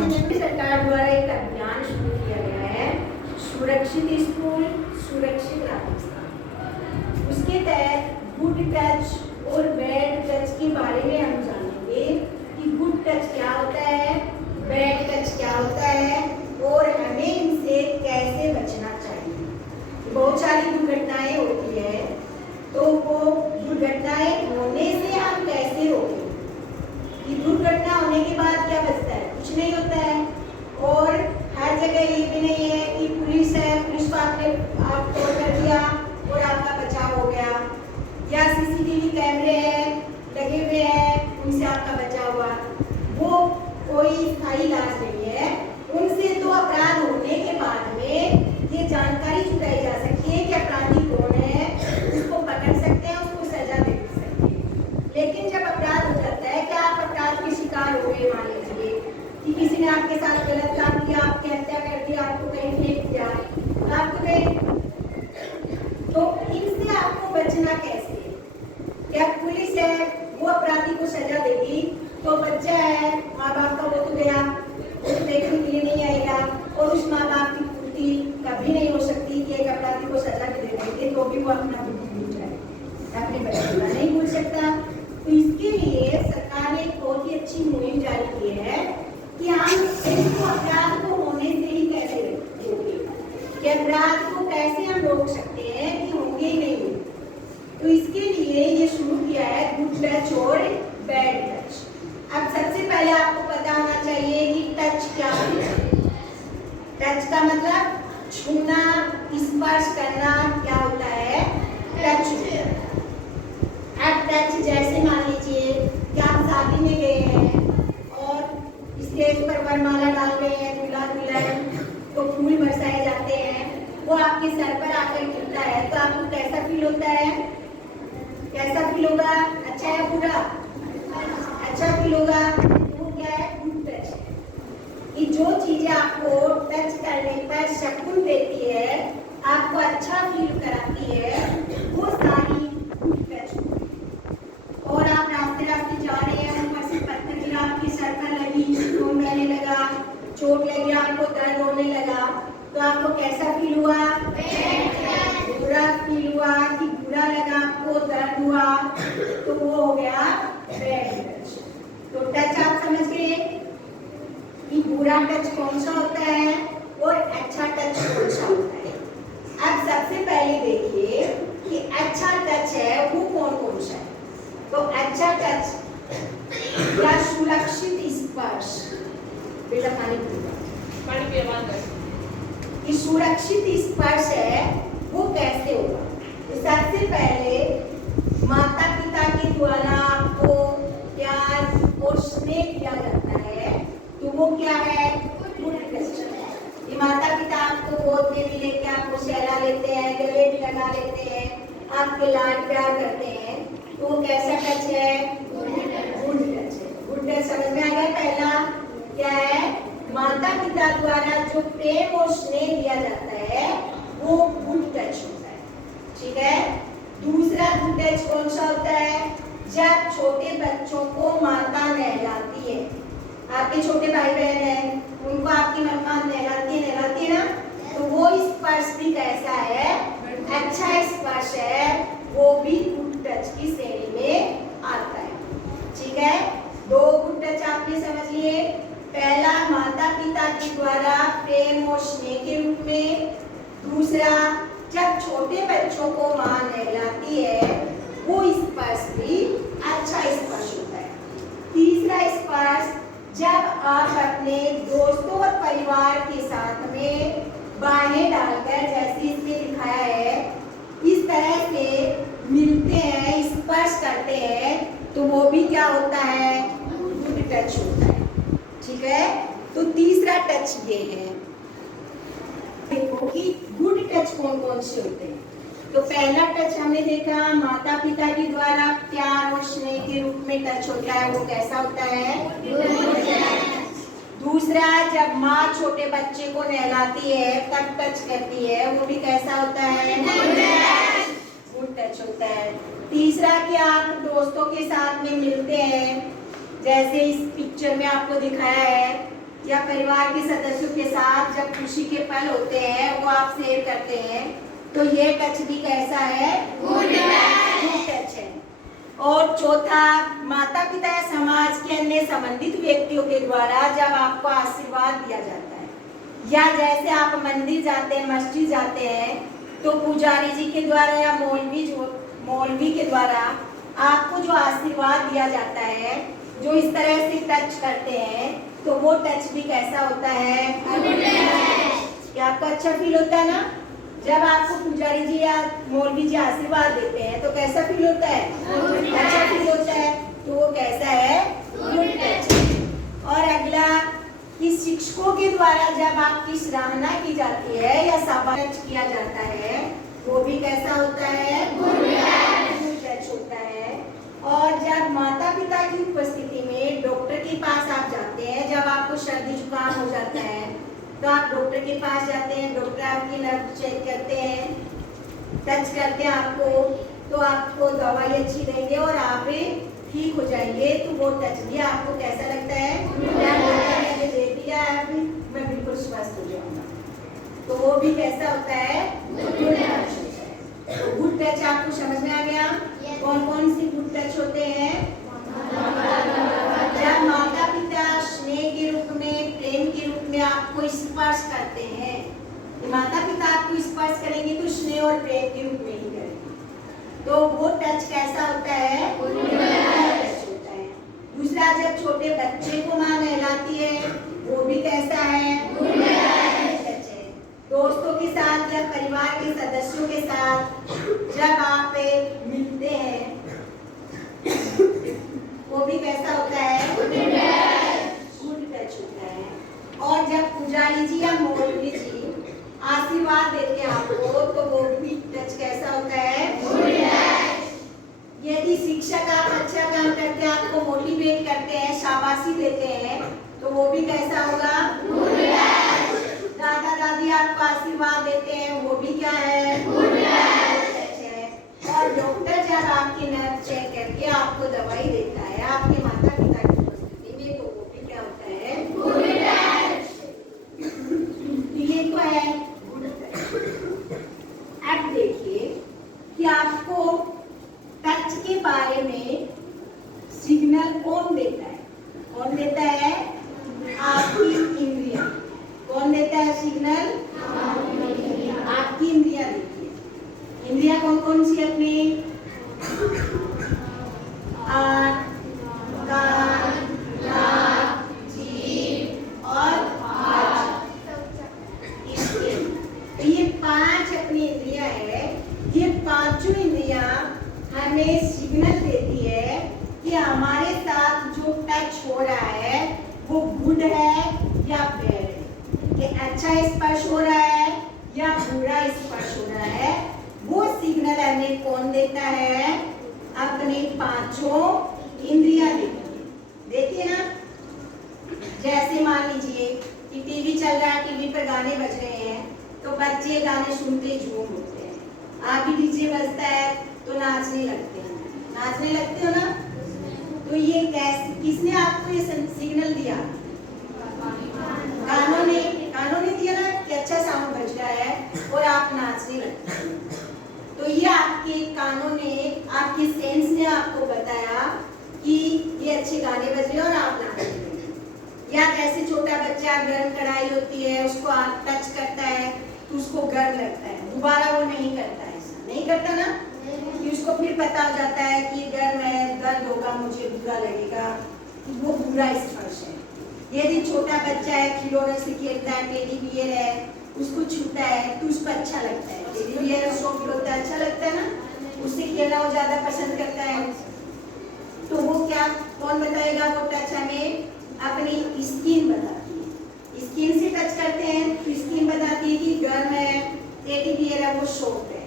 सरकार द्वारा एक अभियान शुरू किया गया है, सुरक्षित स्कूल सुरक्षित राजस्थान। उसके तहत गुड टच और बैड टच के बारे में हम जानेंगे कि गुड टच क्या होता है, बैड टच क्या होता है और हमें इनसे कैसे बचना चाहिए। बहुत सारी दुर्घटनाएं होती है, तो वो दुर्घटनाएं होने से हम कैसे रोकें। कि दुर्घटना होने के बाद क्या बचता है, कुछ नहीं होता है। और हर जगह ये भी नहीं है कि पुलिस है, पुलिस को आप कॉल कर दिया और आपका बचाव हो गया, या सीसीटीवी कैमरे हैं लगे हुए हैं उनसे आपका बचाव हुआ। वो कोई स्थायी इलाज नहीं है। उनसे तो अपराध होने के बाद में ये जानकारी जुटाई जा सकती है कि अपराधी कौन है, उसको पकड़ सकते हैं, उसको सजा दे सकते हैं। लेकिन जब अपराध हो जाता है, क्या आप अपराध के शिकार हो गए, मान लीजिए कि किसी ने आपके साथ गलत काम किया, आपकी हत्या कर दी, आपको कहीं फेंक दिया, आपको कहीं, तो इनसे आपको बचना कैसे? क्या पुलिस है वो अपराधी को सजा देगी, तो बच्चा है माँ बाप का वो तो गया, उसे देखने के लिए नहीं आएगा, और उस माँ बाप की पूर्ति कभी नहीं हो सकती कि एक अपराधी को सजा भी दे देंगे तो भी वो अपना भूल जाए, अपने बच्चे का नहीं भूल सकता। तो इसके लिए सरकार ने एक बहुत ही अच्छी मुहिम जारी की है कि हम इसको अपराध को होने से ही कैसे रोकेंगे, कि अपराध को कैसे हम रोक सकते हैं कि होंगे ही नहीं। तो इसके लिए ये शुरू किया है गुड टच और बैड टच। अब सबसे पहले आपको पता होना चाहिए कि टच क्या होता है। टच का मतलब छूना, स्पर्श करना क्या होता है, टच होता है। अब टच जैसे मान लीजिए कि आप शादी में गए हैं और स्टेज पर वरमाला डाल रहे हैं, दूल्हा दुल्हन, तो फूल बरसाए जाते हैं, वो आपके सर पर आकर गिरता है, तो आपको कैसा फील होता है, कैसा फील होगा, अच्छा या बुरा? अच्छा फील होगा। वो क्या है, गुड टच है कि जो चीजें आपको टच करने पर सुकून देती है, आपको अच्छा फील कराती है, वो सारी गुड टच होती है। और आप रास्ते रास्ते जा रहे हैं, ऊपर से पत्थर गिरा, आपकी सर पर लगी, खून बहने लगा, चोट लगी, आपको दर्द होने लगा, तो आपको कैसा फील हुआ, बुरा फील हुआ कि बुरा लगा, आपको दर्द हुआ, तो वो हो गया बैड टच। तो टच आप समझ गए कि बुरा टच कौन सा होता है और अच्छा टच कौन सा होता है। अब सबसे पहले देखिए कि अच्छा टच है वो कौन कौन सा है। तो अच्छा टच या सुरक्षित स्पर्श, बेटा पानी पिएगा, कि सुरक्षित स्पर्श है वो कैसे होगा। तो सबसे पहले माता पिता के द्वारा आपको प्यार और स्नेह दिया जाता है, तो वो क्या है, गुड टच है। ये माता पिता आपको गोद में भी लेके आपको सहला लेते हैं, गले भी लगा लेते हैं, आपके लाड प्यार करते हैं, तो वो कैसा टच है, गुड टच है। गुड टच समझ में आ गया। पहला क्या है, माता पिता द्वारा जो प्रेम और स्नेह दिया जाता है वो गुड टच होता है, ठीक है। दूसरा गुड टच कौन सा होता है, जब छोटे बच्चों को माता नहलाती है, आपके छोटे भाई बहन हैं, उनको आपकी मम्मा नहलाती है ना, तो वो स्पर्श भी कैसा है, अच्छा स्पर्श है, वो भी गुड टच की श्रेणी में आता है, ठीक है। दो गुड टच आपने समझ लिए। पहला माता पिता के द्वारा प्रेम और स्नेह के रूप में, दूसरा जब छोटे बच्चों को मां नहलाती है वो स्पर्श भी अच्छा स्पर्श होता है। तीसरा स्पर्श जब आप अपने दोस्तों और परिवार के साथ में बाहें डालकर, जैसे इसमें दिखाया है, इस तरह से मिलते हैं, स्पर्श करते हैं, तो वो भी क्या होता है, गुड टच होता है, ठीक है। तो तीसरा टच ये है। देखो कि गुड टच कौन कौन से होते हैं। तो पहला टच हमने देखा माता पिता के द्वारा प्यार और स्नेह के रूप में टच होता है, वो कैसा होता है, दूसरा जब माँ छोटे बच्चे को नहलाती है तब टच करती है, वो भी कैसा होता है, गुड टच होता है। तीसरा कि आप दोस्तों के साथ में मिलते हैं, जैसे इस पिक्चर में आपको दिखाया है या परिवार के सदस्यों के साथ जब खुशी के पल होते हैं वो आप शेयर करते हैं, तो ये टच भी कैसा है? गुड टच है। और चौथा, माता पिता या समाज के अन्य संबंधित व्यक्तियों के द्वारा जब आपको आशीर्वाद दिया जाता है, या जैसे आप मंदिर जाते हैं, मस्जिद जाते हैं, तो पुजारी जी के द्वारा या मौलवी के द्वारा आपको जो आशीर्वाद दिया जाता है, जो इस तरह से टच करते हैं, तो वो टच भी कैसा होता है? क्या आपको अच्छा फील होता है ना? जब आपको पुजारी जी या मौलवी जी आशीर्वाद देते हैं तो कैसा फील होता है? अच्छा फील होता है। तो वो कैसा है? Good touch. और अगला कि शिक्षकों के द्वारा जब आपकी सराहना की जाती है या शाबाश किया जाता है, वो भी कैसा होता है? गुड टच होता है। और जब माता पिता की उपस्थिति में डॉक्टर के पास आप जाते हैं, जब आपको सर्दी जुकाम हो जाता है तो आप डॉक्टर के पास जाते हैं, डॉक्टर आपकी नर्व चेक करते हैं, टच करते हैं आपको, तो आपको दवाई अच्छी देंगे और आप ठीक हो जाएंगे। तो वो टच भी आपको कैसा लगता है? मैंने दे दिया है, अभी मैं बिल्कुल स्वस्थ हो जाऊंगा, तो वो भी कैसा होता है? गुड टच होता है। तो गुड टच आपको समझ में आ गया? कौन कौन से गुड टच होते हैं? जब माता पिता स्नेह के रूप में, प्रेम के रूप में आपको स्पर्श करते हैं, माता पिता आपको स्पर्श करेंगे तो स्नेह और प्रेम के रूप में ही करेंगे, तो वो टच कैसा होता है? टच होता है। दूसरा, जब छोटे बच्चे को माँ नहलाती है, वो भी कैसा है? टच है। दोस्तों के साथ या परिवार के सदस्यों के साथ जब आप मिलते हैं, वो भी कैसा होता है? गुड टच होता है। और जब पुजारी जी या मौलवी जी आशीर्वाद देते हैं आपको, तो वो भी टच कैसा होता है? यदि शिक्षक आप अच्छा काम करते हैं, आपको मोटिवेट करते हैं, शाबाशी देते हैं, तो वो भी कैसा होगा? दादा दादी आपको आशीर्वाद देते हैं, वो भी क्या है? टच है। और डॉक्टर जब आपकी नर्व चेक करके आपको दवाई देता है आपके माता पिता की उपस्थिति में, तो वो भी क्या होता है? ये तो है गुड टच। अब देखिए कि आपको टच के बारे में सिग्नल कौन देता है? कौन देता है? आपकी इंद्रियां। कौन देता है सिग्नल? आपकी इंद्रियां देती है। इंद्रियां कौन कौन सी अपनी? आँख, कान, नाक, जीभ और तो ये 5 अपनी इंद्रियां है। ये पांचों इंद्रियां हमें सिग्नल देती है कि हमारे साथ जो टच हो रहा है वो गुड है या बैड है, कि अच्छा स्पर्श हो रहा है या बुरा स्पर्श हो रहा है। वो सिग्नल हमें कौन देता है? अपने पांचों इंद्रियां देती है। देखिए ना, जैसे मान लीजिए कि टीवी चल रहा है, टीवी पर गाने बज रहे हैं, तो बच्चे गाने सुनते झूम उठते हैं। आप भी डीजे बजता है तो नाचने लगते हैं, नाचने लगते हो ना? तो ये कैसे, किसने आपको ये सिग्नल दिया? कानों ने दिया ना कि अच्छा साउंड बज रहा है और आप नाचने लगते हैं। तो ये आपके कानों ने, आपके सेंस ने आपको बताया कि ये अच्छे गाने बज रहे हैं और आप नाचने लगे। या जैसे छोटा बच्चा गर्म कढ़ाई होती है, उसको आप टच करता है तो उसको गर्म लगता है, दोबारा वो नहीं करता है, ऐसा नहीं करता ना, कि उसको फिर पता हो जाता है कि गर्म है, दर्द होगा, मुझे बुरा लगेगा, वो बुरा स्पर्श है। यदि छोटा बच्चा है, खिलौने से खेलता है, टेडी बियर है, उसको छूता है तो उसको अच्छा लगता है, टेडी बियर सॉफ्ट होता है, अच्छा लगता है ना, उससे खेलना वो ज्यादा पसंद करता है। तो वो क्या, कौन बताएगा? वो टच हमें अपनी स्किन बताती है। स्किन से टच करते हैं तो स्किन बताती है कि गर्म है, टेडी बियर है, वो सॉफ्ट है।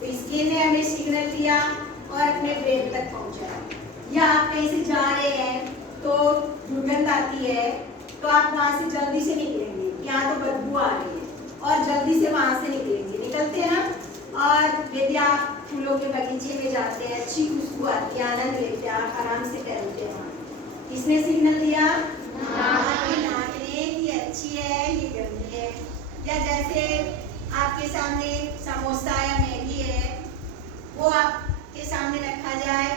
तो स्किन ने हमें सिग्नल दिया और अपने ब्रेन तक पहुंचाया। या आप कहीं से जा रहे हैं तो दुर्गंध आती है, तो आप वहां से जल्दी से निकलेंगे, यहाँ तो बदबू आ रही है, और जल्दी से वहां से निकलेंगे, निकलते हैं ना। और यदि आप फूलों के बगीचे में जाते हैं, अच्छी खुशबू आती है, आनंद लेते हैं, आप आराम से टहलते हैं, किसने सिग्नल दिया? नाक ने या जैसे आपके सामने समोसा या मैगी है, वो आपके सामने रखा जाए,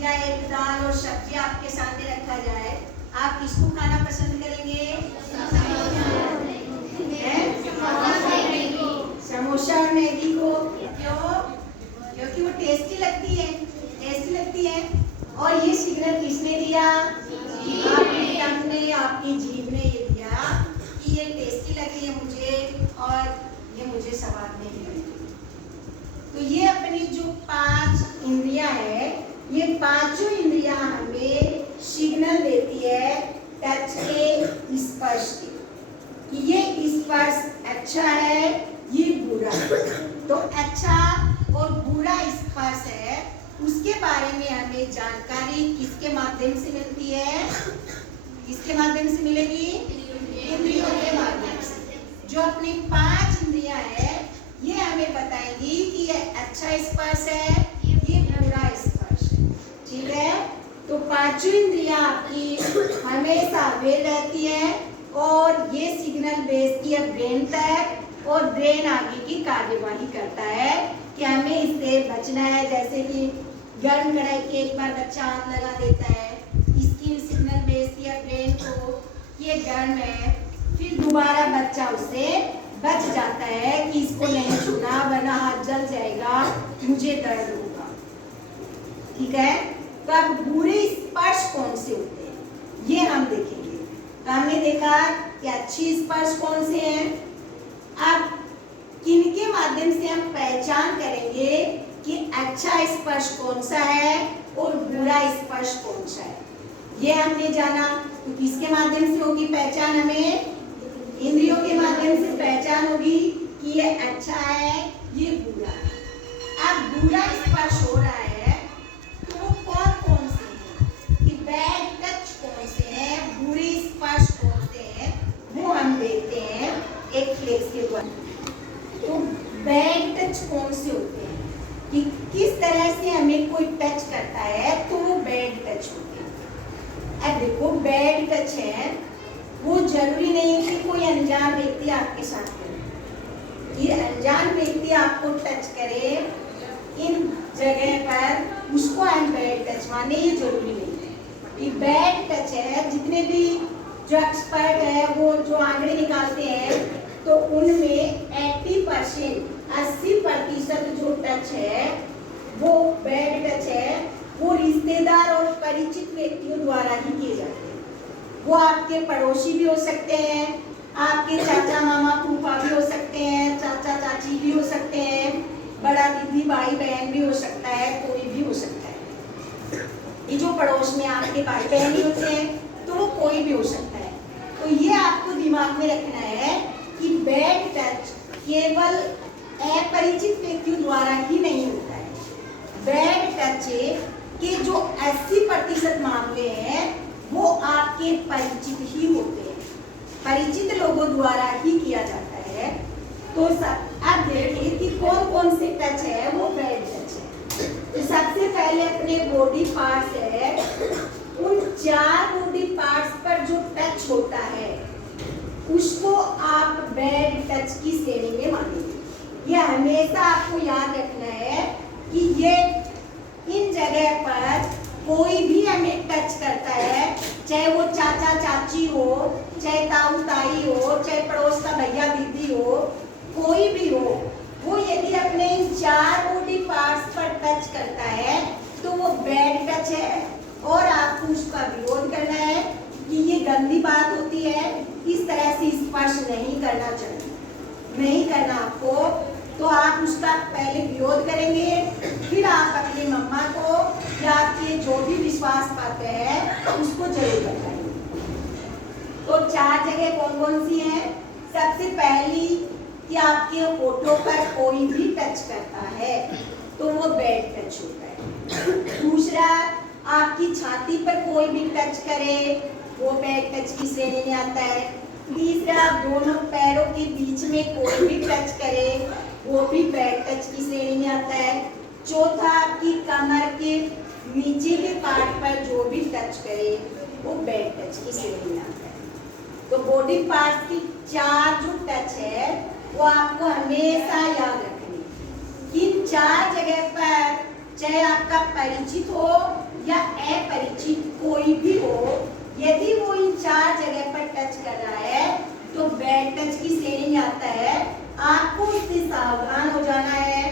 या एक दाल और सब्जी आपके सामने रखा जाए, आप किसको खाना पसंद करेंगे? समोसा और मैगी को। क्यों? क्योंकि वो टेस्टी लगती है, टेस्टी लगती है। और ये सिग्नल किसने दिया? आपकी टंग ने, आपकी जीभ ने ये दिया कि ये टेस्टी लगी है मुझे और ये मुझे स्वाद नहीं लगी। तो ये अपनी जो 5 इंद्रियां है, ये पांचों इंद्रियां हमें सिग्नल देती है टच के, स्पर्श के, कि ये स्पर्श अच्छा है, ये बुरा है। तो अच्छा और बुरा स्पर्श है, उसके बारे में हमें जानकारी किसके माध्यम से मिलती है? किसके माध्यम से मिलेगी? इंद्रियों के माध्यम से। जो अपनी 5 इंद्रियां है, ये हमें बताएंगी कि ये अच्छा स्पर्श है, ये बुरा स्पर्श है। ठीक है? तो पांचों इंद्रियां आपकी हमेशा अवेयर रहती है और ये सिग्नल भेजती है ब्रेन तक, और ब्रेन आगे की कार्यवाही करता है कि हमें इससे बचना है। जैसे कि गर्म कढ़ाई के एक बार बच्चा हाथ लगा देता है, इसकी सिग्नल भेजती है ब्रेन को ये गर्म है, फिर दोबारा बच्चा उससे बच जाता है कि इसको नहीं छूना वरना हाथ जल जाएगा, मुझे दर्द होगा। ठीक है? तो अब बुरे स्पर्श कौन से होते हैं, ये हम देखेंगे। तो हमने देखा कि अच्छी स्पर्श कौन से हैं। अब किनके माध्यम से हम पहचान करेंगे कि अच्छा स्पर्श कौन सा है और बुरा स्पर्श कौन सा है, ये हमने जाना। तो किसके माध्यम से होगी पहचान? हमें इंद्रियों के माध्यम से पहचान होगी कि ये अच्छा है, ये बुरा है। अब बुरा स्पर्श हो रहा है तो वो कौन कौन से हैं, कि बैड टच कौन से हैं, बुरे स्पर्श कौन से हैं, वो हम देखते हैं एक फ्लेक्स के ऊपर। तो बैड टच कौन से होते हैं, कि किस तरह से हमें कोई टच करता है तो वो बैड टच होते हैं। अब देखो बैड टच है, वो जरूरी नहीं कि कोई अनजान व्यक्ति आपके साथ करे। ये अनजान व्यक्ति आपको टच करे इन जगह पर, उसको हम बैड टच माने, ये जरूरी नहीं है। ये बैड टच है, जितने भी जो एक्सपर्ट है वो जो आंकड़े निकालते हैं तो उनमें 80% जो टच है वो बैड टच है, वो रिश्तेदार और परिचित व्यक्तियों द्वारा ही किए जाते हैं। वो आपके पड़ोसी भी हो सकते हैं, आपके चाचा मामा फूफा भी हो सकते हैं, चाचा चाची भी हो सकते हैं, बड़ा दीदी भाई बहन भी हो सकता है, कोई भी हो सकता है। ये जो पड़ोस में आपके भाई बहन ही होते हैं तो वो कोई भी हो सकता है। तो ये आपको दिमाग में रखना है कि बैड टच केवल अपरिचित व्यक्तियों द्वारा ही नहीं होता है। बैड टच के जो 80% मामले हैं वो आपके परिचित ही होते हैं, परिचित लोगों द्वारा ही किया जाता है। तो अब देखिए कि कौन कौन से टच है वो बैड टच है। तो सबसे पहले अपने बॉडी पार्ट्स है, उन 4 बॉडी पार्ट्स पर जो टच होता है उसको आप बैड टच की श्रेणी में मानेंगे। ये हमेशा आपको याद रखना है कि ये इन जगह पर कोई भी हमें टच करता है, चाहे वो चाचा चाची हो, चाहे ताऊ ताई हो, चाहे पड़ोस का भैया दीदी हो, कोई भी हो, वो यदि अपने इन 4 बॉडी पार्ट्स पर टच करता है तो वो बैड टच है और आपको उसका विरोध करना है कि ये गंदी बात होती है, इस तरह से स्पर्श नहीं करना चाहिए, नहीं करना आपको। तो आप उसका पहले विरोध करेंगे, फिर आप अपनी मम्मा को या आपके जो भी विश्वास पाते हैं उसको जरूर बताएंगे। तो 4 जगह कौन कौन सी हैं? सबसे पहली कि आपके होठों पर कोई भी टच करता है तो वो बैड टच होता है। दूसरा, आपकी छाती पर कोई भी टच करे वो बैड टच की श्रेणी में आता है। तीसरा, दोनों पैरों के बीच में कोई भी टच करे वो भी बैड टच की श्रेणी में आता है। चौथा, आपकी कमर के नीचे के पार्ट पर जो भी टच करे वो बैड टच की श्रेणी में आता है। तो बॉडी पार्ट की 4 जो टच है वो आपको हमेशा याद रखनी कि 4 जगह पर, चाहे आपका परिचित हो या अपरिचित कोई भी हो, यदि वो इन 4 जगह पर टच कर रहा है तो बैड टच की श्रेणी में आता है। आपको उससे सावधान हो जाना है,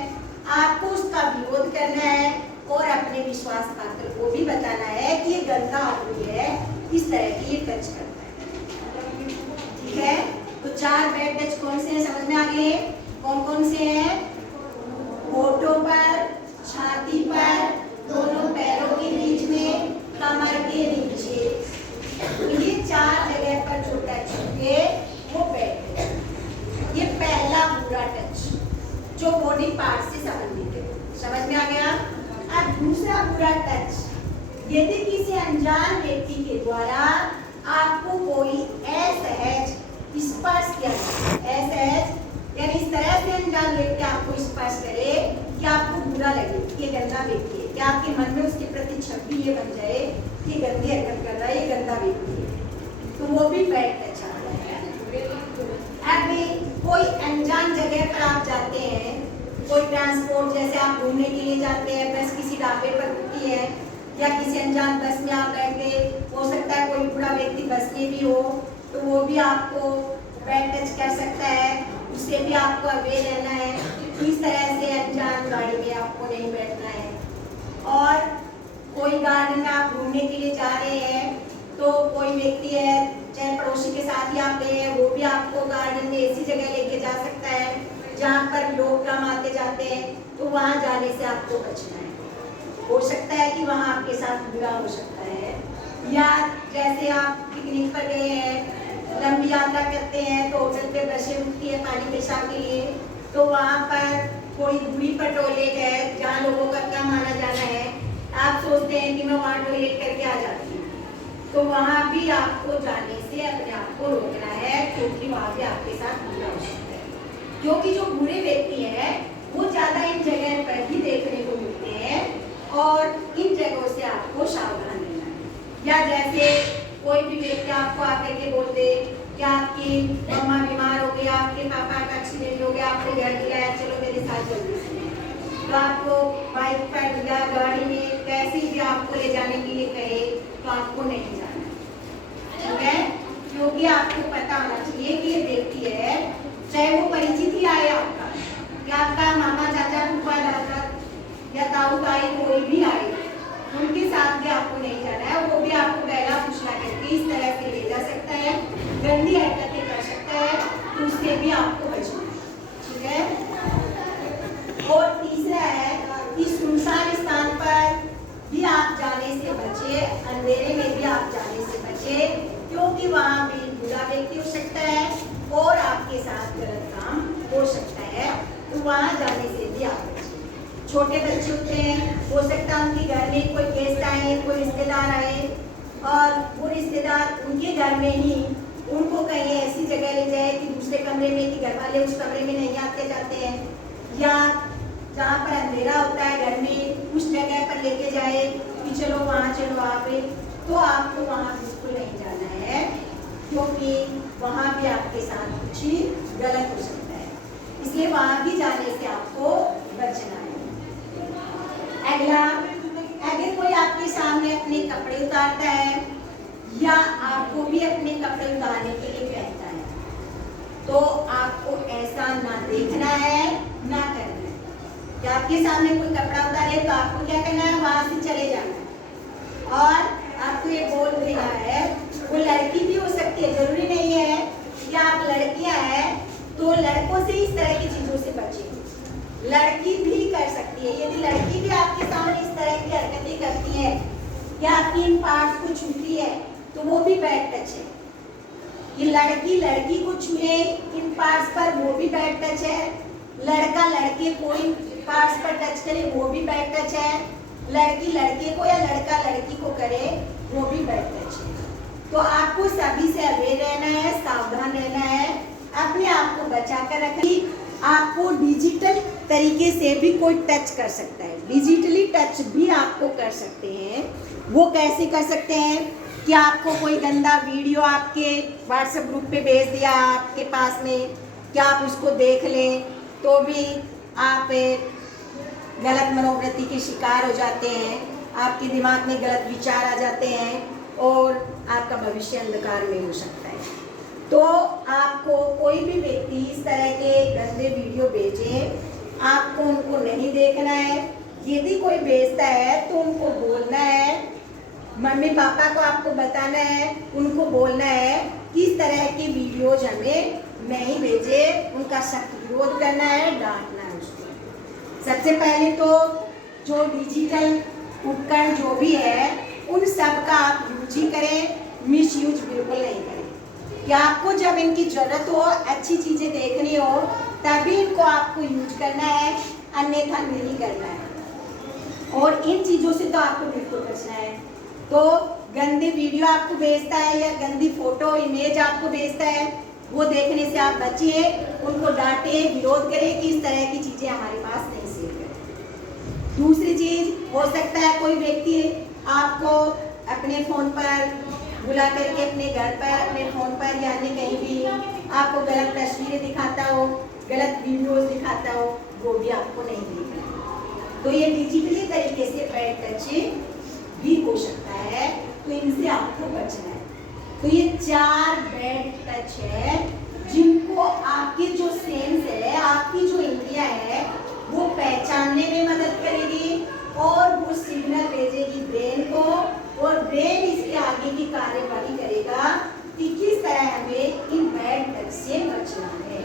आपको उसका विरोध करना है और अपने विश्वास पात्र को भी बताना है कि ये गंदा आदमी है, इस तरह की ये टच करता है। ठीक है, तो 4 बैड टच कौन से हैं समझ में आ गए? कौन कौन से हैं? होठों पर, छाती पर, दोनों पैरों के बीच में, कमर के नीचे, तो ये 4 जगह पर जो टच होंगे वो बैड टच। ये पहला बुरा टच जो बॉडी पार्ट से संबंधित है, समझ में आ गया? अब दूसरा बुरा टच, यदि किसी अनजान व्यक्ति के द्वारा आपको कोई असहज स्पर्श किया जाए, असहज यानी इस तरह से अनजान व्यक्ति आपको स्पर्श करे कि आपको बुरा लगे कि ये गंदा व्यक्ति है, क्या आपके मन में उसके प्रति छवि ये बन जाए कि गंदी हरकत कर रहा है, ये गंदा व्यक्ति है, तो वो भी बैड टच आ रहा है। अभी कोई अनजान जगह पर आप जाते हैं, कोई ट्रांसपोर्ट, जैसे आप घूमने के लिए जाते हैं, बस किसी ढाबे पर रुकी है या किसी अनजान बस में आप बैठे, हो सकता है कोई बुरा व्यक्ति बस में भी हो, तो वो भी आपको बैड टच कर सकता है, उससे भी आपको अवेयर रहना है। इस तरह से अनजान गाड़ी में आपको नहीं बैठना है। और कोई गार्डन में आप घूमने के लिए जा रहे हैं, तो कोई व्यक्ति है, चाहे पड़ोसी के साथ ही आप गए हैं, वो भी आपको गार्डन में ऐसी जगह लेके जा सकता है जहाँ पर लोग कम आते जाते हैं, तो वहाँ जाने से आपको बचना है। हो सकता है कि वहाँ आपके साथ बुरा हो सकता है। या जैसे आप पिकनिक पर गए हैं, लंबी यात्रा करते हैं, तो होटल पे बसें रुकती है पानी पेशाब के लिए, तो वहाँ पर कोई बुरी पर टॉयलेट है जहाँ लोगों का क्या माना जाना है, आप सोचते हैं कि मैं वहाँ टॉयलेट करके आ जाती हूँ, तो वहाँ भी आपको जाने से अपने आप को रोकना है, क्योंकि वहाँ भी आपके साथ बुरा हो सकता है। क्योंकि जो बुरे व्यक्ति हैं वो ज़्यादा इन जगह पर ही देखने को मिलते हैं और इन जगहों से आपको सावधान रहना है। या जैसे कोई भी व्यक्ति आपको आकर के बोल दे कि आपकी मम्मा बीमार हो गई, आपके पापा का एक्सीडेंट हो गया, आपको घर बुलाया, चलो मेरे साथ जल्दी से, तो आपको बाइक पर या गाड़ी में कैसे भी आपको ले जाने के लिए कहे तो आपको नहीं जाना, ठीक है? क्योंकि आपको पता होना चाहिए कि ये व्यक्ति है, चाहे वो परिचित ही आए आपका, या आपका मामा चाचा फूफा दादा या ताऊ ताई कोई भी आए, उनके साथ भी आपको नहीं जाना है। वो भी आपको पहला पूछना करके इस तरह से ले जा सकता है, गंदी हरकतें कर सकता है, तो उससे भी आपको बचना है, ठीक है? और तीसरा है कि सुनसान स्थान पर भी आप जाने से बचे, अंधेरे में भी आप जाने से बचे, क्योंकि वहाँ भी बुरा व्यक्ति हो सकता है और आपके साथ गलत काम हो सकता है, तो वहाँ जाने से भी आप बचे। छोटे बच्चे होते हैं, हो सकता है उनके घर में कोई गेस्ट आए, कोई रिश्तेदार आए, और वो रिश्तेदार उनके घर में ही उनको कहीं ऐसी जगह ले जाए कि दूसरे कमरे में, कि घर वाले उस कमरे में नहीं आते जाते हैं, या जहाँ पर अंधेरा होता है घर में उस जगह पर लेके जाए कि चलो वहाँ चलो आप, तो आपको वहाँ बिल्कुल नहीं जाना है, क्योंकि वहाँ भी आपके साथ कुछ ही गलत हो सकता है, इसलिए वहाँ भी जाने से आपको बचना है। अगला, अगर कोई आपके सामने अपने कपड़े उतारता है या आपको भी अपने कपड़े उतारने के लिए कहता है, तो आपको ऐसा ना देखना है ना करना है। कि आपके सामने कोई कपड़ा उतारे तो आपको क्या करना है, वहां से चले जाना है। और आपको ये बोल देना है, वो लड़की भी हो सकती है, जरूरी नहीं है कि आप लड़कियां हैं तो लड़कों से इस तरह की चीजों से बचें, लड़की भी कर सकती है। यदि लड़की भी आपके सामने इस तरह की हरकतें करती है या आपकी इन पार्ट्स को छूती है, तो वो भी बैड टच है। ये लड़की लड़की को छुए इन पार्ट्स पर, वो भी बैड टच है। लड़का लड़के को इन पार्ट्स पर टच करे, वो भी बैड टच है। लड़की लड़के को या लड़का लड़की को करे, वो भी बैड टच है। तो आपको सभी से अवेयर रहना है, सावधान रहना है, अपने आप को बचा कर रखना। आपको डिजिटल तरीके से भी कोई टच कर सकता है, डिजिटली टच भी आपको कर सकते हैं। वो कैसे कर सकते हैं कि आपको कोई गंदा वीडियो आपके व्हाट्सएप ग्रुप पे भेज दिया आपके पास में, क्या आप उसको देख लें तो भी आप गलत मनोवृत्ति के शिकार हो जाते हैं, आपके दिमाग में गलत विचार आ जाते हैं और आपका भविष्य अंधकार में हो सकता है। तो आपको कोई भी व्यक्ति इस तरह के गंदे वीडियो भेजे, आपको उनको नहीं देखना है। यदि कोई भेजता है तो उनको बोलना है, मम्मी पापा को आपको बताना है, उनको बोलना है कि इस तरह की वीडियोज हमें नहीं भेजे, उनका सख्त विरोध करना है, डांटना है उसको। सबसे पहले तो जो डिजिटल उपकरण जो भी है उन सब का आप यूज ही करें, मिस यूज बिल्कुल नहीं करें। या आपको जब इनकी ज़रूरत हो, अच्छी चीज़ें देखनी हो, तभी इनको आपको यूज करना है, अन्यथा नहीं करना है। और इन चीज़ों से तो आपको बिल्कुल बचना है। तो गंदे वीडियो आपको भेजता है या गंदी फोटो इमेज आपको भेजता है, वो देखने से आप बचिए, उनको डांटे, विरोध करें कि इस तरह की चीज़ें हमारे पास नहीं शेयर करें। दूसरी चीज़, हो सकता है कोई व्यक्ति आपको अपने फ़ोन पर बुला करके अपने घर पर, अपने फ़ोन पर या अन्य कहीं भी आपको गलत तस्वीरें दिखाता हो, गलत वीडियोस दिखाता हो, वो भी आपको नहीं देखना। तो ये डिजिटली तरीके से बैड टच भी हो सकता है, तो इनसे आपको बचना है। तो ये 4 बैड टच है जिनको आपकी जो सेंस है, आपकी जो इंद्रिया है, वो पहचानने में मदद करेगी और वो सिग्नल भेजेगी ब्रेन को, और ब्रेन इसके आगे की कार्यवाही करेगा कि किस तरह हमें इन बैड टच से बचना है।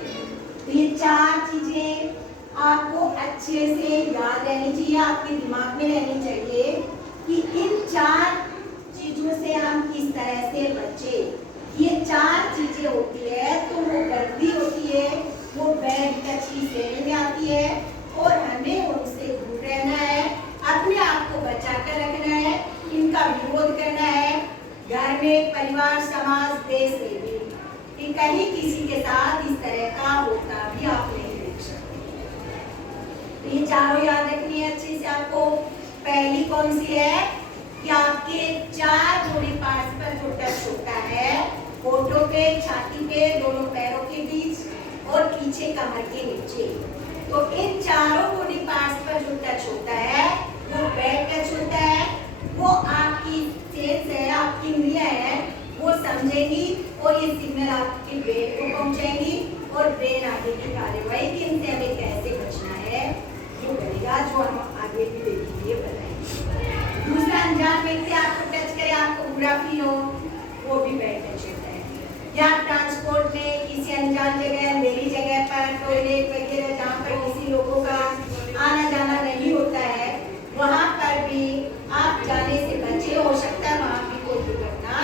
तो ये 4 चीजें आपको अच्छे से याद रहनी चाहिए, आपके दिमाग में रहनी चाहिए कि इन 4 चीजों से हम किस तरह से बचे। ये 4 चीजें होती है तो वो गंदी होती है, वो बैड टच की श्रेणी में आती है और हमें उनसे दूर रहना है, अपने आप को बचा कर रखना है, इनका विरोध करना है, घर में, परिवार, समाज, देश में भी, कि कहीं किसी के साथ इस तरह का होता भी आप नहीं देख सकते। तो ये चारों याद रखनी है अच्छे से आपको। पहली कौन सी है कि आपके 4 बॉडी पार्ट्स पर जो टच होता है, होठों पे, छाती पे, दोनों पैरों के बीच और पीछे कमर के नीचे। तो इन चारों बॉडी पार्ट्स पर जो टच होता है वो बैड टच होता है। वो आपकी सेंस है, आपकी इंद्रियां है, वो समझेगी और ये सिग्नल आपके ब्रेन को पहुंचाएंगी और ब्रेन आगे की कार्यवाही कि इनसे हमें कैसे बचना है वो करेगा, जो हम आगे भी देखेंगे, बताएंगे। दूसरा, अनजान व्यक्ति आपको टच करे, आपको बुरा फील हो, वो भी बैड टच होता है। या ट्रांसपोर्ट में किसी अनजान जगह, अंधेरी जगह पर, टॉयलेट वगैरह जहाँ पर किसी लोगों का आना जाना नहीं होता है, वहाँ पर भी आप जाने से बचे, हो सकता है वहाँ भी कोई दुर्घटना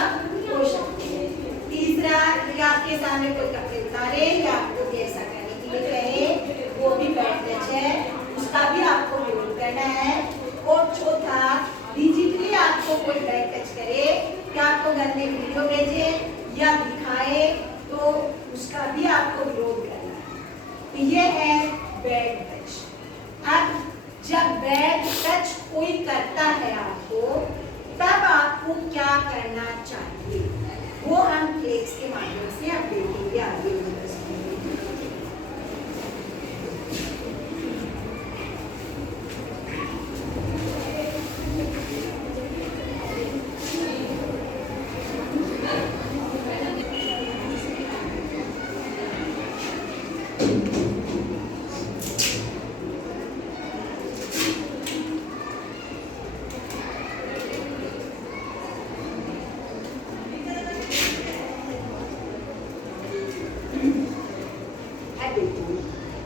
हो सकती है। तीसरा, या आपके सामने कोई कपड़े उतारे या आपको भी ऐसा करने के लिए कहे, वो भी बैड टच है, उसका भी आपको विरोध करना है। और चौथा, डिजिटली आपको कोई बैड टच करे, कि आपको गंदे वीडियो भेजे या दिखाए, तो उसका भी आपको विरोध करना है। तो ये है बैड टच। अब जब बैड टच कोई करता है आपको, तब आपको क्या करना चाहिए, वो हम क्लिक्स के माध्यम से आप देखेंगे आगे।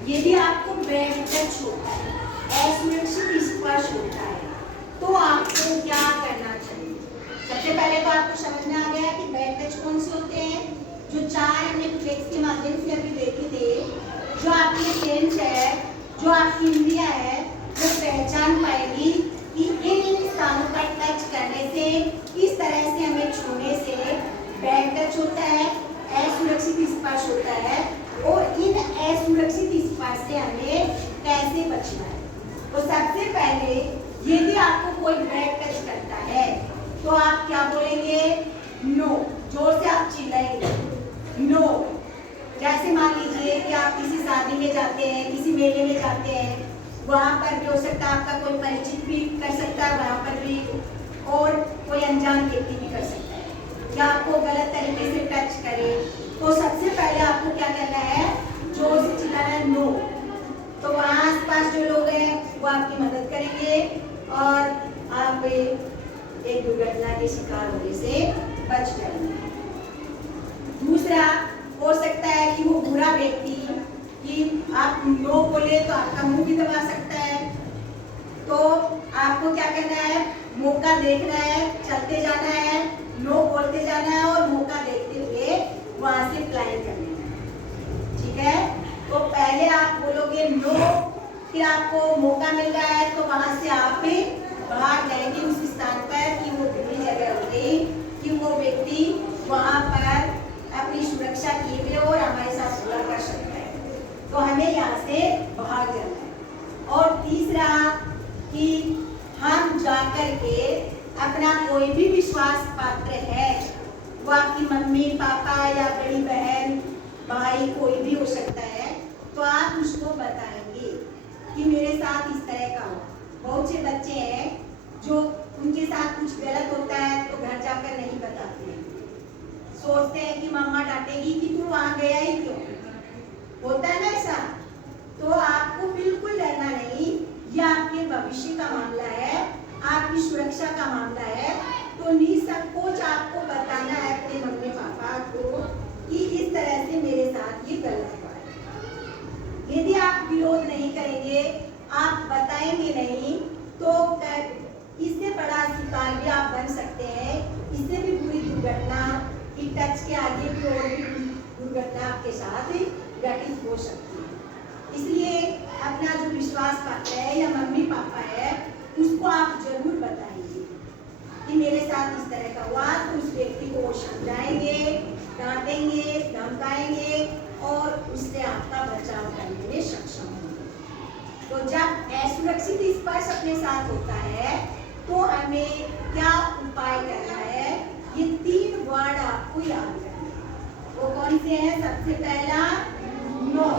यदि आपको बैड टच होता है, असुरक्षित स्पर्श होता है, तो आपको क्या करना चाहिए। सबसे पहले तो आपको समझ में आ गया कि बैड टच कौन से होते हैं, जो 4 हमने फ्लेक्स के माध्यम से अभी देखे थे। जो आपकी सेंस है, जो आपकी इंद्रिया है, वो पहचान पाएगी कि इन स्थानों पर टच करने से, इस तरह से हमें छूने से बैड टच होता है, असुरक्षित स्पर्श होता है, और इन असुरक्षित स्पर्श से हमें कैसे बचना है। तो सबसे पहले यदि आपको कोई बैड टच करता है तो आप क्या बोलेंगे, नो। जोर से आप चिल्लाएंगे नो। जैसे मान लीजिए कि आप किसी शादी में जाते हैं, किसी मेले में जाते हैं, वहाँ पर भी हो सकता है आपका कोई परिचित भी कर सकता है वहाँ पर भी, और कोई अनजान व्यक्ति भी कर सकता है या आपको गलत तरीके से टच करे, तो सबसे पहले आपको क्या करना है, जोर से चिल्लाना है नो। तो वहाँ आसपास जो लोग हैं वो आपकी मदद करेंगे और आप एक दुर्घटना के शिकार होने से बच जाएंगे। दूसरा हो सकता है कि वो बुरा व्यक्ति, कि आप नो बोले तो आपका मुंह भी दबा सकता है, तो आपको क्या करना है, मौका देखना है, चलते जाना है, नो बोलते जाना है और मौका देखते हुए वहां से प्लान करना है। ठीक है, तो पहले आप बोलोगे नो, फिर आपको मौका मिल रहा है तो वहां से आप भाग जाएंगे उस स्थान पर कि वो खुली जगह हो गई कि वो व्यक्ति वहां पर अपनी सुरक्षा किए हुए और हमारे साथ सुलह कर सकता है, तो हमें यहाँ से भाग जाना है। और तीसरा कि हम जाकर के अपना कोई भी विश्वास पात्र है, वो आपकी मम्मी पापा या बड़ी बहन भाई कोई भी हो सकता है, तो आप उसको बताएंगे कि मेरे साथ इस तरह का हो। बहुत से बच्चे हैं जो उनके साथ कुछ गलत होता है तो घर जाकर नहीं बताते हैं, सोचते हैं कि मम्मा डांटेगी कि तू वहां गया ही क्यों, होता है ना ऐसा। तो आपको बिल्कुल डरना नहीं, यह आपके भविष्य का मामला है, आपकी सुरक्षा का मामला है, तो निसंकोच आपको बताना है अपने मम्मी पापा को कि इस तरह से मेरे साथ ये गलत हुआ है। यदि आप विरोध नहीं करेंगे, आप बताएंगे नहीं, तो इससे बड़ा शिकार भी आप बन सकते हैं, इससे भी बुरी दुर्घटना कि टच के आगे भी और भी दुर्घटना आपके साथ घटित हो सकती है। इसलिए अपना जो विश्वास पात्र है या मम्मी पापा है, उसको आप जरूर बताएंगे कि मेरे साथ इस तरह का हुआ, तो उस व्यक्ति को वो समझाएंगे, डांटेंगे, धमकाएंगे और उससे आपका बचाव करने में सक्षम होंगे। तो जब असुरक्षित स्पर्श अपने साथ होता है तो हमें क्या उपाय करना है, ये 3 वर्ड आपको याद करना है। वो कौन से हैं? सबसे पहला नो,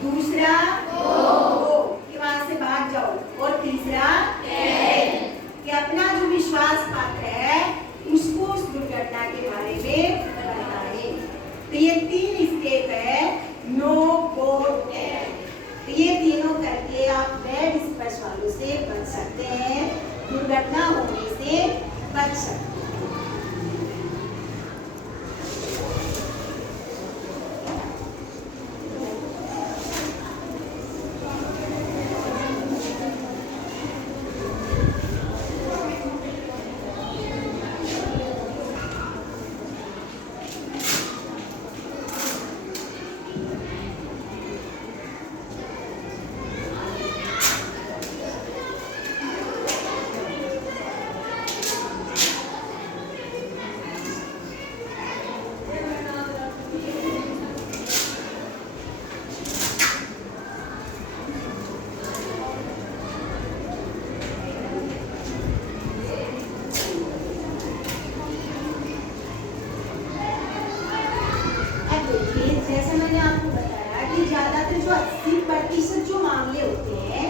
दूसरा गो कि वहां से भाग जाओ, और तीसरा कि अपना जो विश्वास पात्र है उसको उस दुर्घटना के बारे में बताएं। तो ये 3 स्टेप है, नो गो टेल। तो ये तीनों करके आप बैड स्पर्श वालों से बच सकते हैं, दुर्घटना होने से बच सकते हैं। जैसे मैंने आपको बताया कि ज्यादातर जो 80% जो मामले होते हैं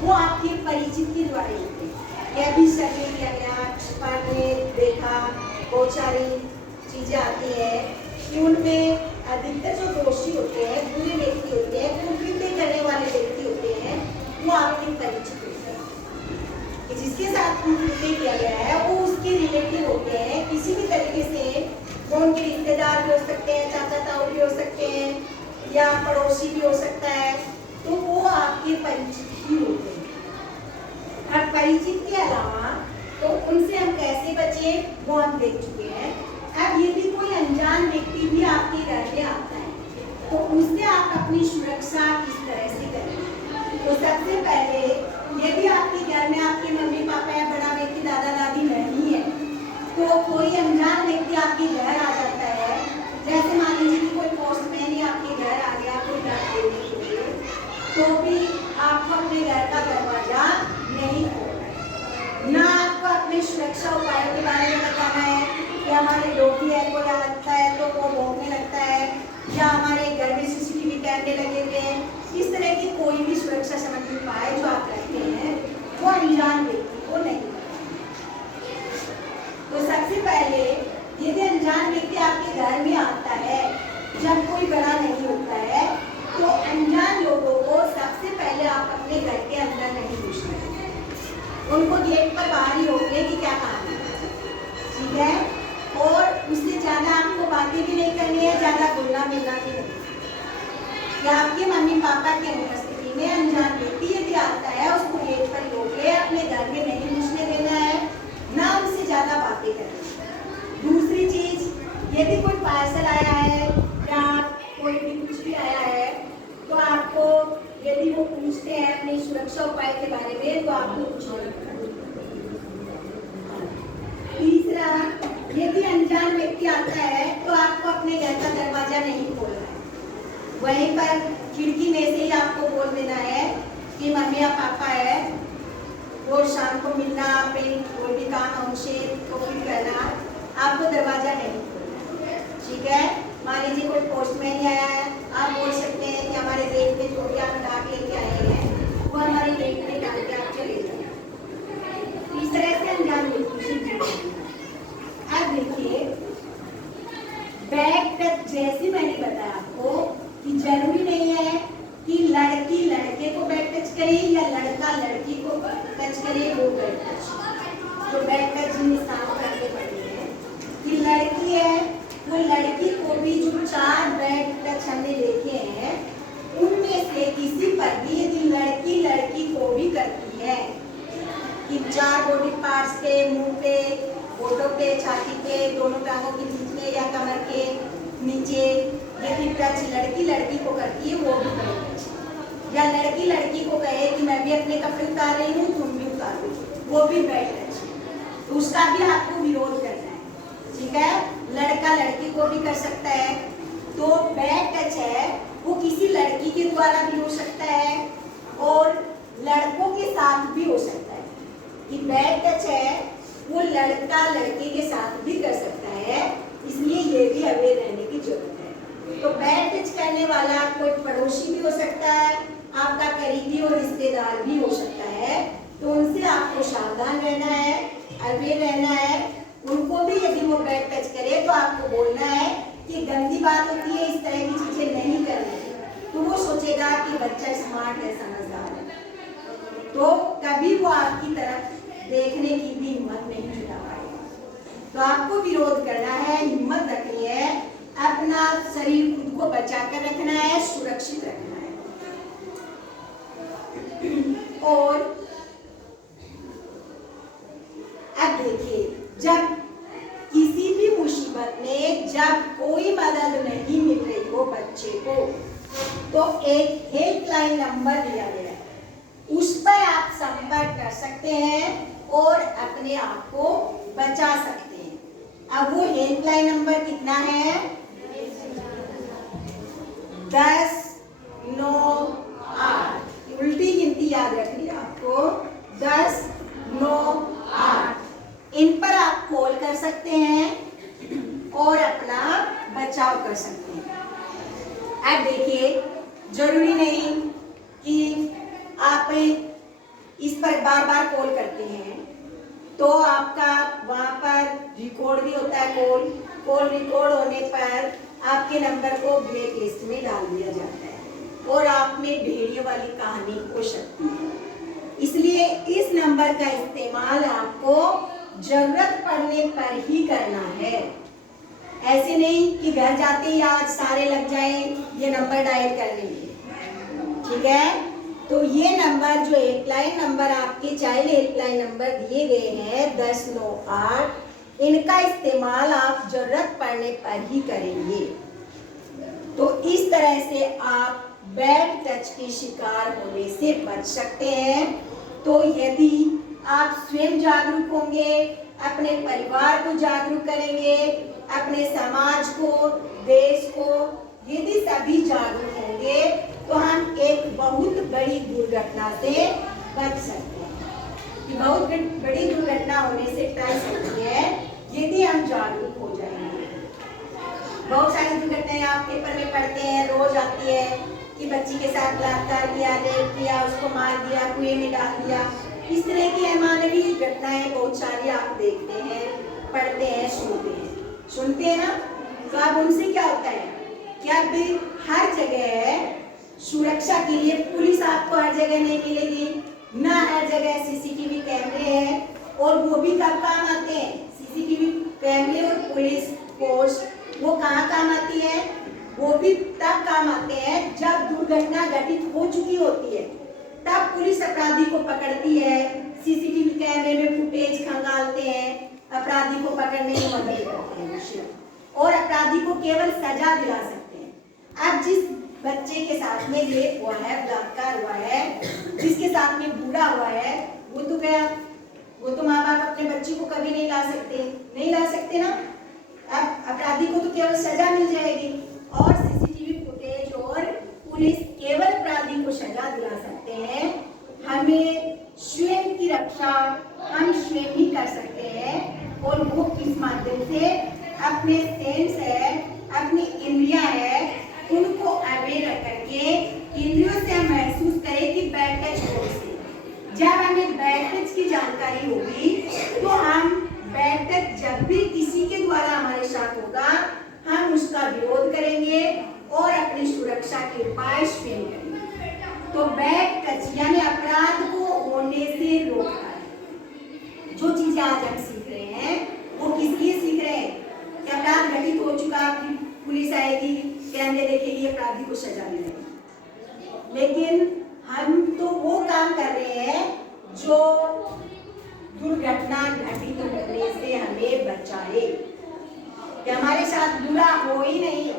वो आपके परिचित के द्वारा होते हैं। यह भी सर्वे किया गया, पढ़ने देखा, बहुत सारी चीजें आती है कि उनमें अधिकतर जो दोषी होते हैं, बुरे व्यक्ति होते हैं, कुकृत्य करने वाले व्यक्ति होते हैं, वो आपके परिचित होते हैं। कि जिसके साथ कुकृत्य किया गया है वो उसके रिलेटिव होते हैं, किसी भी तरीके से वो उनके रिश्तेदार भी हो सकते हैं, चाचा ताऊ भी हो सकते हैं या पड़ोसी भी हो सकता है, तो वो आपके परिचित ही होते हैं। अब परिचित के अलावा तो उनसे हम कैसे बचे वो हम देख चुके हैं। अब यदि कोई अनजान व्यक्ति भी आपके घर में आता है तो उससे आप अपनी सुरक्षा किस तरह से करें। तो सबसे पहले यदि आपके घर में आपके मम्मी पापा या बड़ा व्यक्ति दादा दादी नहीं है, तो कोई अनजान व्यक्ति आपके घर आ जाता है, जैसे मान लीजिए कि कोई पोस्टमैन ही आपके घर आ गया कोई डाक देने के लिए, तो भी आपको अपने घर का दरवाजा नहीं खोलना है, ना आपको अपने सुरक्षा उपायों के बारे में बताना है कि हमारे डोगी है कोई लगता है तो वो भौंकने लगता है, या हमारे घर में CCTV कैमरे सुरक्षा संबंधी उपाय जो आप करते हैं वो अनजान व्यक्ति को नहीं करना। तो सबसे पहले यदि अनजान व्यक्ति आपके घर में आता है, जब कोई बड़ा नहीं होता है, तो अनजान लोगों को सबसे पहले आप अपने घर के अंदर नहीं घुसना है। उनको गेट पर बाहर ही रोकने की क्या काम है, ठीक है। और उससे ज़्यादा आपको बातें भी नहीं करनी है, ज़्यादा घुलना मिलना भी नहीं। या आपके मम्मी पापा की उपस्थिति में अनजान व्यक्ति यदि आता है, उसको गेट पर रोक ले, अपने घर में नहीं घुसने देना है, ना उनसे ज़्यादा बातें करनी। दूसरी चीज़, यदि कोई पार्सल आया है या कोई भी कुछ भी आया है, तो आपको यदि वो पूछते हैं अपने सुरक्षा उपाय के बारे में, तो आपको कुछ नहीं करना। तीसरा, यदि अनजान व्यक्ति आता है तो आपको अपने घर का दरवाजा नहीं खोलना है, वहीं पर खिड़की में से ही आपको बोल देना है कि मम्मी या पापा है, वो शाम को मिलना, अपने कोई भी काम हमसे तो फिर करना, आपको दरवाजा नहीं खोलना, ठीक है। मान लीजिए कोई पोस्टमैन ही आया है, आप बोल सकते हैं कि हमारे रेट में जो भी आप डाक लेके आए हैं वो हमारी रेट में डाल के आप चले जाए। इस तरह से अनजान व्यक्ति। अब देखिए, बैग टच, जैसे मैंने बताया आपको कि जरूरी नहीं है कि लड़की लड़के को बैग टच करे या लड़का लड़की को टच करे, वो बैग टच। तो बैग टच निशान करके पड़े हैं कि लड़की है, वो लड़की को भी जो 4 बैग टच हमने देखे हैं, उनमें से किसी पर भी यदि लड़की लड़की को भी करती है कि 4 बॉडी पार्ट्स पे, मुंह पे, होठों पे, छाती पे, दोनों टांगों के बीच में या कमर के नीचे, यदि टच लड़की लड़की को करती है, वो भी बैग टच। या लड़की लड़की को कहे कि मैं भी अपने कपड़े उतार रही हूँ, तुम भी उतारो, वो भी बैग टच। तो उसका भी आपको विरोध करना है, ठीक है। लड़का लड़की को भी कर सकता है। तो बैग टच है वो किसी लड़की के द्वारा भी हो सकता है और लड़कों के साथ भी हो सकता है। कि बैग टच है वो लड़का लड़के के साथ भी कर सकता है, इसलिए ये भी अवेयर रहने की जरूरत है। तो बैग टच करने वाला कोई पड़ोसी भी हो सकता है, आपका करीबी और रिश्तेदार भी हो सकता है। तो उनसे आपको सावधान रहना है, अवेयर रहना है। उनको भी यदि वो बैग टच करे तो आपको बोलना है कि गंदी बात होती है, इस तरह की चीजें नहीं करनी। तो वो सोचेगा कि बच्चा स्मार्ट है, समझदार है, तो कभी वो आपकी तरफ देखने की भी हिम्मत नहीं जुटा पाएगा। तो आपको विरोध करना है, हिम्मत रखनी है, अपना शरीर खुद को बचा कर रखना है, सुरक्षित रखना है। और अब देखिए, जब किसी भी मुसीबत में जब कोई मदद नहीं मिल रही हो बच्चे को, तो एक हेल्पलाइन नंबर दिया गया है, उस पर आप संपर्क कर सकते हैं और अपने आप को बचा सकते हैं। अब वो हेल्पलाइन नंबर कितना है? 10-9-8। उल्टी गिनती याद रखनी है आपको, 10-9-8। इन पर आप कॉल कर सकते हैं और अपना बचाव कर सकते हैं। अब देखिए, जरूरी नहीं कि आप इस पर बार बार कॉल करते हैं तो आपका वहाँ पर रिकॉर्ड भी होता है। कॉल रिकॉर्ड होने पर आपके नंबर को ब्लैक लिस्ट में डाल दिया जाता है और आप में भेड़िए वाली कहानी हो सकती है। इसलिए इस नंबर का इस्तेमाल आपको जरूरत पड़ने पर ही करना है। ऐसे नहीं कि घर जाते ही आज सारे लग जाएं ये नंबर डायल कर लेंगे, ठीक है। तो ये नंबर जो हेल्पलाइन नंबर आपके चाइल्ड हेल्पलाइन नंबर दिए गए हैं 10-9-8, इनका इस्तेमाल आप जरूरत पड़ने पर ही करेंगे। तो इस तरह से आप बैड टच के शिकार होने से बच सकते हैं। तो यदि आप स्वयं जागरूक होंगे, अपने परिवार को जागरूक करेंगे, अपने समाज को, देश को, यदि सभी जागरूक होंगे तो हम एक बहुत बड़ी दुर्घटना से बच सकते हैं। कि बहुत बड़ी दुर्घटना होने से टल सकती है यदि हम जागरूक हो जाएंगे। बहुत सारी दुर्घटनाएं आप पेपर में पढ़ते हैं, रोज आती है कि बच्ची के साथ बलात्कार किया, रेप किया, उसको मार दिया, कुएं में डाल दिया। इस तरह की अमानवीय घटनाएं बहुत सारी आप देखते हैं, पढ़ते हैं, सुनते हैं ना। तो अब उनसे क्या होता है कि अब हर जगह सुरक्षा के लिए पुलिस आपको हर जगह नहीं मिलेगी, ना हर जगह सीसीटीवी कैमरे हैं। और वो भी कब काम आते हैं? सीसीटीवी कैमरे और पुलिस फोर्स वो कहाँ काम आती है? वो भी तब काम आते हैं जब दुर्घटना घटित हो चुकी होती है, तब पुलिस अपराधी को पकड़ती है, सीसीटीवी कैमरे में फुटेज खंगालते हैं, अपराधी को पकड़ने में मदद करते हैं और अपराधी को केवल सजा दिला सकते हैं। अब जिस बच्चे के साथ में रेप हुआ है, बलात्कार हुआ है, जिसके साथ में बुरा हुआ है, वो तो गया, वो तो माँ बाप अपने बच्चे को कभी नहीं ला सकते ना। अब अपराधी को तो केवल सजा मिल जाएगी और सीसीटीवी फुटेज और पुलिस केवल अपराधी को सजा दिला सकते हैं। हमें स्वयं की रक्षा हम स्वयं ही कर सकते हैं और वो किस माध्यम से? अपने सेंस है, अपनी इंद्रियां है, उनको अवेयर करके इंद्रियों से हम महसूस करें कि बैड टच कौन सी। जब हमें बैड टच की जानकारी होगी तो हम बैड टच जब भी किसी के द्वारा हमारे साथ होगा हम उसका विरोध करेंगे और अपनी सुरक्षा के उपाय स्वयं करेंगे। तो बैड टच यानी अपराध को होने से रोकता है। जो चीजें आज हम सीख रहे हैं वो किस लिए सीख रहे हैं? कि अपराध घटित हो चुका, पुलिस आएगी, कैमरे देखेगी, अपराधी को सजा मिलेगी। लेकिन हम तो वो काम कर रहे हैं जो दुर्घटना घटित होने से हमें बचाए, कि हमारे साथ बुरा हो ही नहीं,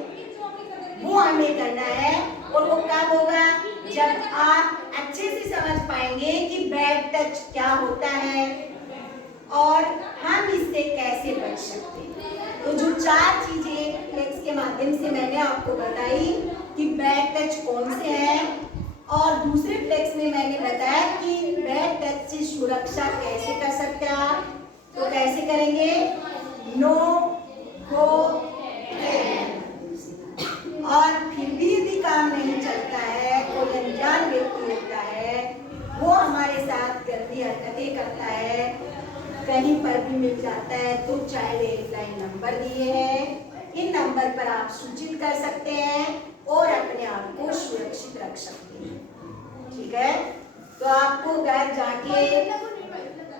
वो हमें करना है। और वो कब होगा? जब आप अच्छे से समझ पाएंगे कि बैड टच क्या होता है और हम इससे कैसे बच सकते हैं। तो जो 4 चीजें फ्लेक्स के माध्यम से मैंने आपको बताई कि बैड टच कौन से हैं, और दूसरे फ्लेक्स में मैंने बताया कि बैड टच से सुरक्षा कैसे कर सकते हैं आप। तो कैसे करेंगे? नो गो और फिर भी यदि काम नहीं चलता है, कोई अनजान व्यक्ति होता है, वो हमारे साथ गंदी हरकतें करता है, कहीं पर भी मिल जाता है, तो चाइल्ड हेल्पलाइन नंबर दिए हैं, इन नंबर पर आप सूचित कर सकते हैं और अपने आप को सुरक्षित रख सकते हैं। ठीक है, तो आपको घर जाके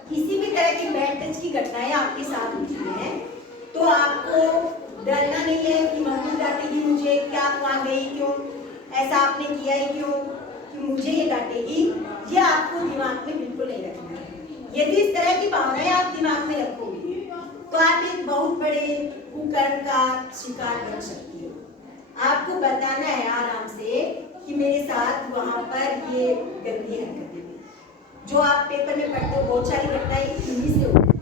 किसी भी तरह की बैड टच की घटनाएं आपके साथ होती हैं तो आपको डरना नहीं है कि मम्मी डांटेगी मुझे, क्या वहाँ गई क्यों, ऐसा आपने किया है क्यों, कि मुझे ये डांटेगी। ये आपको दिमाग में बिल्कुल नहीं रखना है। यदि इस तरह की भावनाएं आप दिमाग में रखोगे तो आप एक बहुत बड़े कुकर्म का शिकार बन सकती हो। आपको बताना है आराम से कि मेरे साथ वहाँ पर ये गंदी हरकतें हुई। जो आप पेपर में पढ़ते हो बहुत सारी घटनाएं इन्हीं से होती है।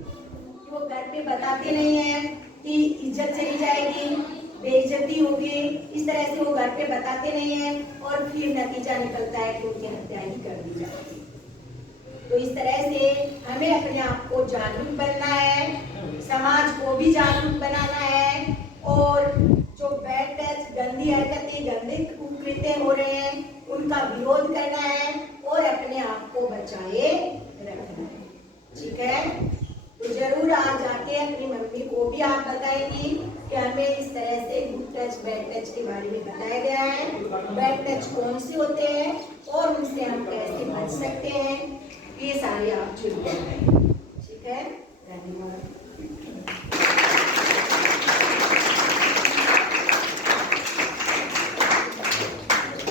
वो घर पे बताते नहीं है कि इज्जत चली जाएगी, बेइज्जती होगी, इस तरह से वो घर पे बताते नहीं है और फिर नतीजा निकलता है कि उनकी हत्या ही कर दी जाती है। तो इस तरह से हमें अपने आप को जागरूक बनना है, समाज को भी जागरूक बनाना है और जो बैड टच, गंदी हरकतें, गंदे कुकृत्य हो रहे हैं उनका विरोध करना है और अपने आप को बचाए रखना है। ठीक है, तो जरूर आज जाके अपनी मम्मी को भी आप बताएंगी कि हमें इस तरह से गुड टच, बैड टच के बारे में बताया गया है, बैड टच कौन से होते हैं और उनसे हम कैसे बच सकते हैं, ये सारे आप जुड़ जाएंगे।